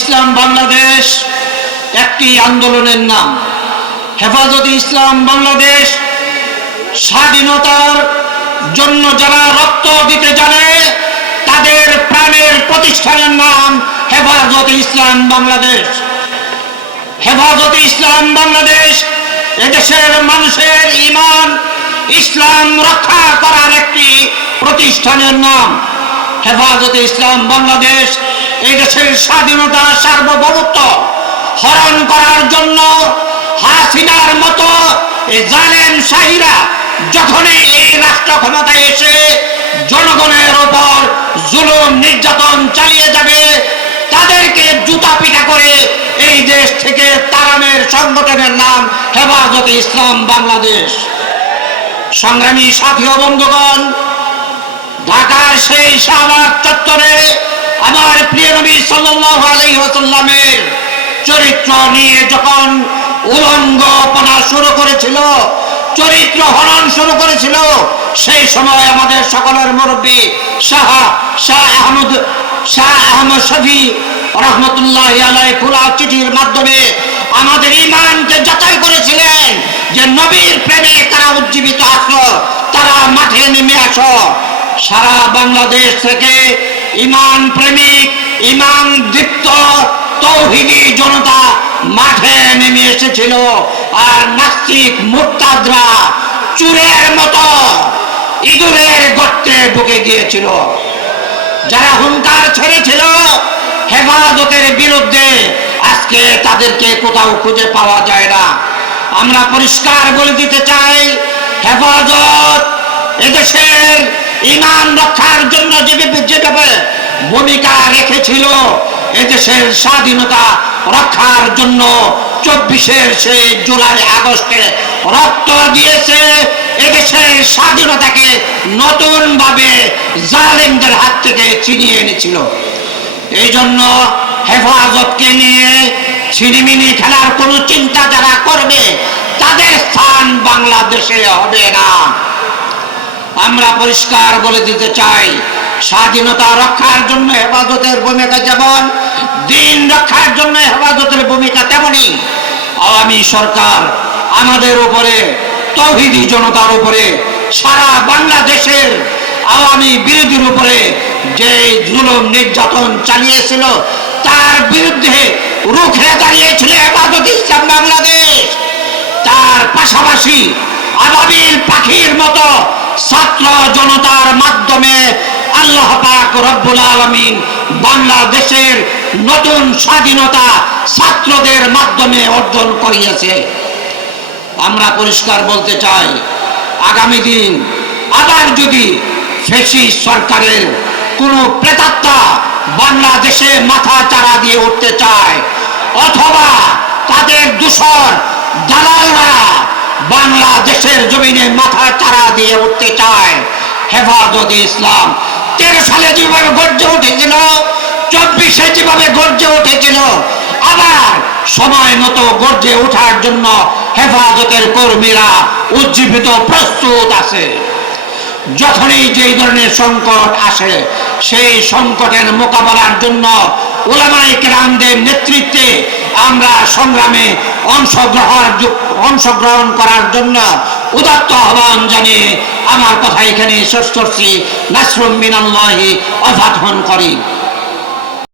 ইসলাম বাংলাদেশ একটি আন্দোলনের নাম। হেফাজতে ইসলাম বাংলাদেশ স্বাধীনতার জন্য যারা রক্ত দিতে জানে তাদের প্রাণের প্রতিষ্ঠানের নাম হেফাজতে ইসলাম বাংলাদেশ। হেফাজতে ইসলাম বাংলাদেশ এদেশের মানুষের ঈমান ইসলাম রক্ষা করার একটি প্রতিষ্ঠানের নাম। হেফাজতে ইসলাম বাংলাদেশ এই দেশের স্বাধীনতা সার্বভৌমত্ব হরণ করার জন্য হাসিনার মতো এই জালেম শাহীরা যখনই এই রাষ্ট্র ক্ষমতায় এসে জনগণের ওপর জুলুম নির্যাতন চালিয়ে যাবে তাদেরকে জুতা পিটা করে এই দেশ থেকে তাড়ানোর সংগঠনের নাম হেফাজতে ইসলাম বাংলাদেশ। সংগ্রামী সাথী ও বন্ধুগণ, ঢাকার সেই শাহবাগ চত্বরে আমার প্রিয় নবী সাল্লাল্লাহু আলাইহি ওয়াসাল্লামের চরিত্র নিয়ে যখন উলঙ্গপনা শুরু করেছিল, চরিত্র হনন শুরু করেছিল, সেই সময় আমাদের সকলের মুরব্বী শাহ আহমদ শফি রহমতুল্লাহি আলাইহি খোলা চিঠির মাধ্যমে আমাদের ঈমানকে যাচাই করেছিলেন যে নবীর প্রেমে তারা উজ্জীবিত আসো, তারা মাঠে নেমে আসো। সারা বাংলাদেশ থেকে ঈমান প্রেমিক, ঈমান দীপ্ত তৌহিদি জনতা মাঠে নেমে এসেছিল, আর নাস্তিক মুরতাদরা চুরের মতো ইঁদুরের গর্তে ঢুকে গিয়েছিল। যারা হুঙ্কার ছেড়েছিল হেফাজতের বিরুদ্ধে, আজকে তাদেরকে কোথাও খুঁজে পাওয়া যায় না। আমরা পরিষ্কার বলে দিতে চাই, হেফাজত এদেশের ঈমান রক্ষার জন্য যেভাবে ভূমিকা রেখেছিল, এদেশের স্বাধীনতা রক্ষার জন্য 24-এর সেই জুলাই আগস্টে রক্ত দিয়েছে, এদেশের স্বাধীনতাকে নতুন ভাবে জালেমদের হাত থেকে ছিনিয়ে এনেছিল। এই জন্য হেফাজতকে নিয়ে ছিনিমিনি খেলার কোনো চিন্তা যারা করবে তাদের স্থান বাংলাদেশে হবে না। আমরা পরিষ্কার বলে দিতে চাই, স্বাধীনতা রক্ষার জন্য হেফাজতের ভূমিকা যেমন, দিন রক্ষার জন্য হেফাজতের ভূমিকা তেমনি। আওয়ামী সরকার আমাদের উপরে, তৌহিদি জনতার উপরে, সারা বাংলাদেশের আওয়ামী বিরোধীর উপরে যে জুলুম নির্যাতন চালিয়েছিল তার বিরুদ্ধে রুখে দাঁড়িয়েছিল হেফাজতে ইসলাম বাংলাদেশ। তার পাশাপাশি আবাবিল পাখির মতো ছাত্র জনতার মাধ্যমে আল্লাহ পাক রব্বুল আলামিন বাংলাদেশের নতুন স্বাধীনতা ছাত্রদের মাধ্যমে অর্জন করিয়েছে। আমরা পরিষ্কার বলতে চাই, আগামী দিন আবার যদি ফ্যাসিস্ট সরকারের কোন প্রেতাত্মা বাংলাদেশে মাথা চাড়া দিয়ে উঠতে চায়, অথবা তাদের দূষণ দালালরা বাংলাদেশের জমিনে মাথা চাড়া দিয়ে উঠতে চায়, হেফাজতে ইসলাম 13 সালে যেভাবে গর্জে উঠেছিল, 24-এ যেভাবে গর্জে উঠেছিল, আবার সময় মতো গর্জে ওঠার জন্য হেফাজতের কর্মীরা উজ্জীবিত প্রস্তুত আছে। যখনই যেই ধরনের সংকট আসে, সেই সংকটের মোকাবেলার জন্য উলামায়ে কেরামদের নেতৃত্বে আমরা সংগ্রামে অংশগ্রহণ করার জন্য উদাত্ত আহ্বান জানিয়ে আমার কথা এখানে শেষ করছি। নাসরুম মিনাল্লাহি ওয়া ফাতহুন করিম।